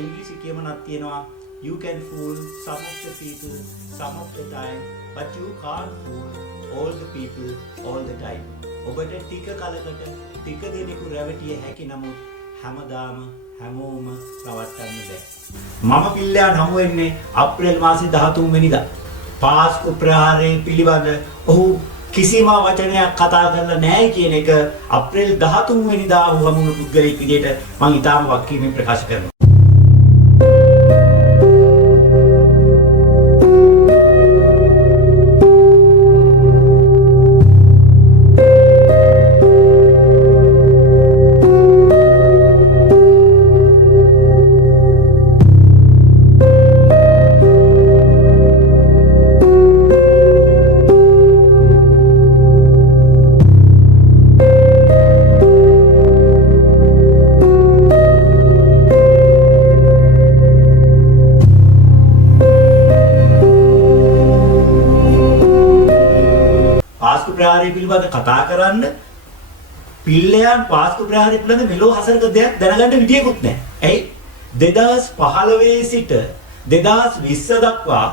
ඉංග්‍රීසි කියමනක් තියෙනවා you can fool some of the people some of the time but you can't fool all the people all the time. ඔබට ටික කලකට ටික දෙනෙකු රැවටිය හැකි නමුත් හැමදාම හැමෝම රවට්ටන්න බෑ. මම පිල්ලයන් හමු වෙන්නේ අප්‍රේල් මාසේ 13 වෙනිදා. පාස්කු ප්‍රහාරය පිළිබඳ ඔහු කිසිම වචනයක් කතා කරලා නැහැ කියන එක අප්‍රේල් 13 වෙනිදා ඔහු හමුණු පුද්ගලයෙක් විදිහට මම ඊටාම වක්කීමෙන් ප්‍රකාශ කරනවා. පාස්කු ප්‍රහාරය පිළිබඳ කතා කරන්න පිල්ලයන් පාස්කු ප්‍රහාරය පිළිබඳ මෙලෝ හසරක දෙයක් දැනගන්න විදියකුත් නැහැ. ඇයි 2015 සිට 2020 දක්වා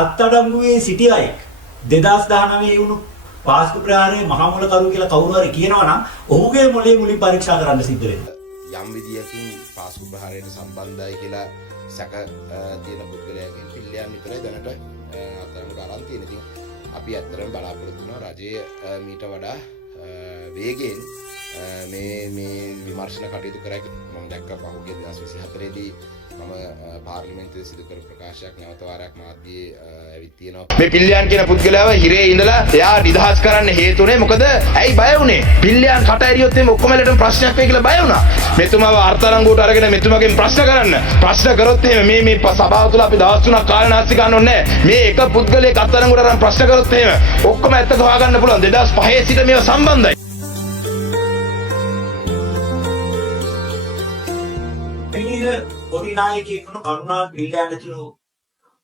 අත්අඩංගුවේ සිටි අයෙක් 2019 වුණු පාස්කු ප්‍රහාරයේ මහා මුලකරු කියලා කවුරු හරි කියනවා නම් ඔහුගේ මොළේ මුලින් පරීක්ෂා කරන්න සිද්ධ වෙනවා. යම් විදියකින් පාස්කු ප්‍රහාරයට සම්බන්ධයි කියලා සැක තියෙන පුද්ගලයාගෙන් පිල්ලයන් විතරයි දැනට අත්අඩංගුවට අරන් තියෙන්නේ. ඉතින් අපි ඇත්තරම බලාපොරොත්තු වෙනවා රජය මීට වඩා වේගෙන් මේ විමර්ශන කටයුතු කරයි. මම දැක්ක පහුගිය 2024 දී මම පාර්ලිමේන්තුවේ සිදු කර ප්‍රකාශයක් නැවත වාරයක් මාධ්‍යයේ ඇවිත් තියෙනවා. මේ පිල්ලයන් කියන පුද්ගලයාව හිරේ ඉඳලා එයා නිදහස් කරන්න හේතුනේ මොකද? ඇයි බය වුනේ? පිල්ලයන් කට ඇරියොත් එimhe ඔක්කොම ලෙටම ප්‍රශ්නයක් වෙයි කියලා බය වුණා. මෙතුමාව අර්ථලංගුවට අරගෙන මෙතුමාගෙන් ප්‍රශ්න කරන්න. ප්‍රශ්න කරොත් එහෙම මේ සභාව තුළ අපි දවස් 3ක් කාලේ නාස්ති ගන්න ඕනේ නැහැ. මේ එක පුද්ගලයෙක් අර්ථලංගුවට අරන් ප්‍රශ්න කරොත් එහෙම ඔක්කොම ඇත්ත හොයාගන්න පුළුවන්. 2005 සිට මේවා සම්බන්ධයි. කොටි නායකයෙක් වුණු කරුණා පිල්ලයන් ඇතුළු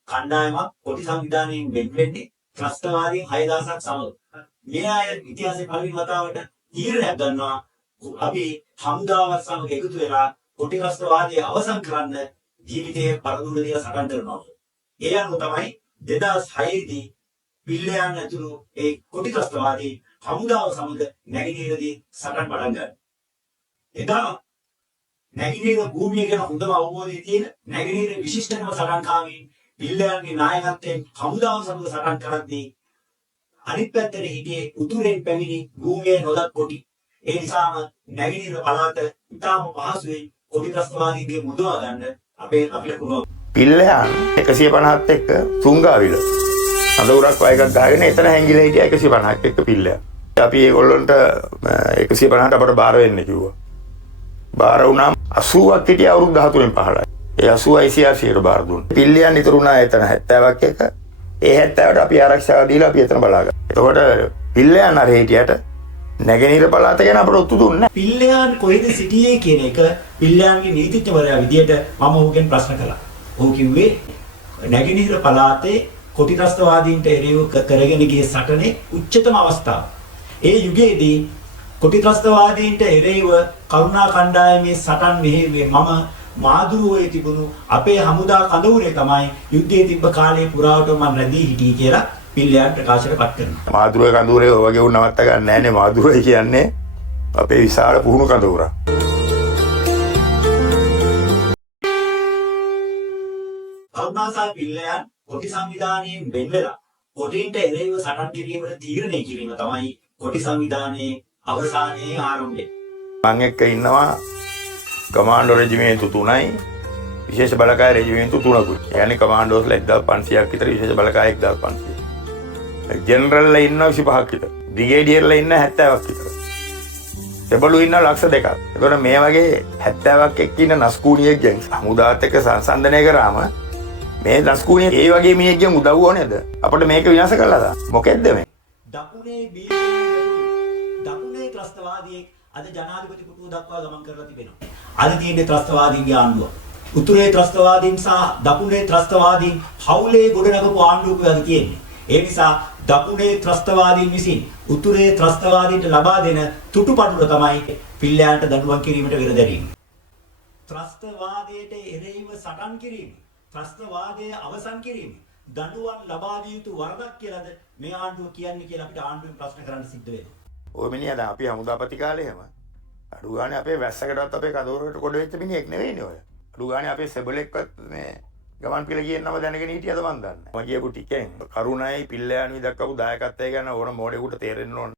කණ්ඩායමක් කොටි සංවිධානයෙන් වෙන්නේ ත්‍රස්තවාදීන් 6000ක් සමග. මේ අය ඉතිහාසයේ පළවෙනි වතාවට තීරණයක් ගන්නවා අපි හමුදාවත් සමග එකතු වෙලා කොටි ත්‍රස්තවාදය අවසන් කරන්න ජීවිතයේ පරදුර දිහා සටන් කරනවා. ඒ අනුව තමයි 2006 දී පිල්ලයන් ඇතුළු ඒ කොටි ත්‍රස්තවාදී හමුදාව සමග නැගෙනහිරදී සටන් පටන් ගන්නවා. එදා නැගෙනහිර භූමිය ගැන හොඳම අවබෝධය තියෙන නැගෙනහිර විශිෂ්ටම සටන්කාමීන් පිල්ලයන්ගේ නායකත්වයෙන් හමුදාව සමග සටන් කරද්දී අනිත් පැත්තට හිටියේ උතුරෙන් පැමිණි භූමියේ නොදත් කොටි. ඒ නිසාම නැගෙනහිර පළාත ඉතාම පහසුවෙන් කොටි ත්‍රස්තවාදීන්ගේ මුදවා ගන්න අපිට පුළුවන්. පිල්ලයන් 150ත් එක්ක තුංගාවිල අඳුරක් වයකක් ගහගෙන එතන හැංගිලා හිටියා 150ක් එක්ක පිල්ලයන්. අපි ඒගොල්ලන්ට 150ට අපට බාර වෙන්න කිව්වා. බාර වුණාම 80ක් හිටිය අවුරුදු 13න් 15යි. ඒ 80යි 100ට බාර දුන්නා. පිල්ලයන් ඉතුරු වුණා එතන 70ක් එක. ඒ 70ට අපි ආරක්ෂාව දීලා අපි එතන බලාගත්තා. එතකොට පිල්ලයන් අර හිටියට නැගෙනහිර පළාත ගැන අපට ඔත්තු දුන්නේ නැහැ. පිල්ලයන් කොහෙද සිටියේ කියන එක පිල්ලයන්ගේ නීතිඥවරයා විදියට මම ඔහුගෙන් ප්‍රශ්න කළා. ඔහු කිව්වේ නැගෙනහිර පළාතේ කොටි ත්‍රස්තවාදීන්ට එරෙහිව කරගෙන ගිය සටනේ උච්චතම අවස්ථාව. ඒ යුගයේදී කොටි ත්‍රස්තවාදීන්ට එරෙහිව කරුණා කණ්ඩායමේ සටන් මෙහෙයුවේ මම මාදුරුවේ තිබුණු අපේ හමුදා කඳවුරේ තමයි යුද්ධයේ තිබ්බ කාලේ පුරාවටම මම රැඳී හිටියේ කියලා පිල්ලයන් ප්‍රකාශයටපත් කරනවා. මාදුරුවේ කඳවුරේ ඔය වගේ වුණ නවත්ත ගන්න නැහැ නේ. මාදුරුවේ කියන්නේ අපේ විශාල පුහුණු කඳවුරක්. කරුණාසා පිල්ලයන් කොටි සංවිධානයෙන් වෙන් වෙලා කොටින්ට එරෙහිව සටන් කිරීමට තීරණය කිරීම තමයි කොටි සංවිධානයේ අවසානයේ ආරම්භය. මම එක්ක ඉන්නවා කමාන්ඩෝ රෙජිමේන්තු 3යි විශේෂ බලකාය රෙජිමේන්තු 3කුයි. يعني කමාන්ඩෝස්ලා 1500ක් විතර විශේෂ බලකාය 1500. ජෙනරල්ලා ඉන්නවා 25ක් විතර. බ්‍රිගේඩියර්ලා ඉන්නවා 70ක් විතර. එබළු ඉන්නවා ලක්ෂ 2ක්. ඒතකොට මේ වගේ 70ක් එක්ක ඉන්න නස්කූනියෙක්ගෙන් හමුදාත් එක්ක සංසන්දනය කරාම මේ නස්කූනිය ඒ වගේ මිනිහෙක්ගෙන් උදව් ඕනේද? අපිට මේක විනාශ කළා දා. මොකෙද්ද මේ? දකුණේ ත්‍රස්තවාදියෙක් අද ජනාධිපති පුටුව දක්වා ගමන් කරලා තිබෙනවා. අද තියෙන්නේ ත්‍රස්තවාදීන්ගේ ආණ්ඩුව. උතුරේ ත්‍රස්තවාදීන් සහ දකුණේ ත්‍රස්තවාදීන් හවුලේ ගොඩනගපු ආණ්ඩුවක අද තියෙන්නේ. ඒ නිසා දකුණේ ත්‍රස්තවාදීන් විසින් උතුරේ ත්‍රස්තවාදීන්ට ලබා දෙන තුටුපඩුර තමයි පිල්ලයන්ට දඬුවම් කිරීමට වෙර දැරීම. ත්‍රස්තවාදයට එරෙහිව සටන් කිරීම, ත්‍රස්තවාදය අවසන් කිරීම දඬුවම් ලබා දිය යුතු වරදක් කියලාද මේ ආණ්ඩුව කියන්නේ කියලා අපිට ආණ්ඩුවෙන් ප්‍රශ්න කරන්න සිද්ධ වෙනවා. ඔය මිනිහා දැන් අපි හමුදාපති කාලේ එහෙම අඩු ගානේ අපේ වැස්සකටවත් අපේ කදවරකට කොට වෙච්ච මිනිහෙක් නෙවෙයිනේ ඔය. අඩු ගානේ අපේ සෙබලෙක්වත් මේ ගමන් පිළ ගියේ නම දැනගෙන හිටියද මන් දන්නේ නැහැ. මම කියපු ටිකෙන් කරුණයි පිල්ලෑනුයි දක්වපු දායකත්වය ගැන ඕන මොඩේකට තේරෙන්න ඕන.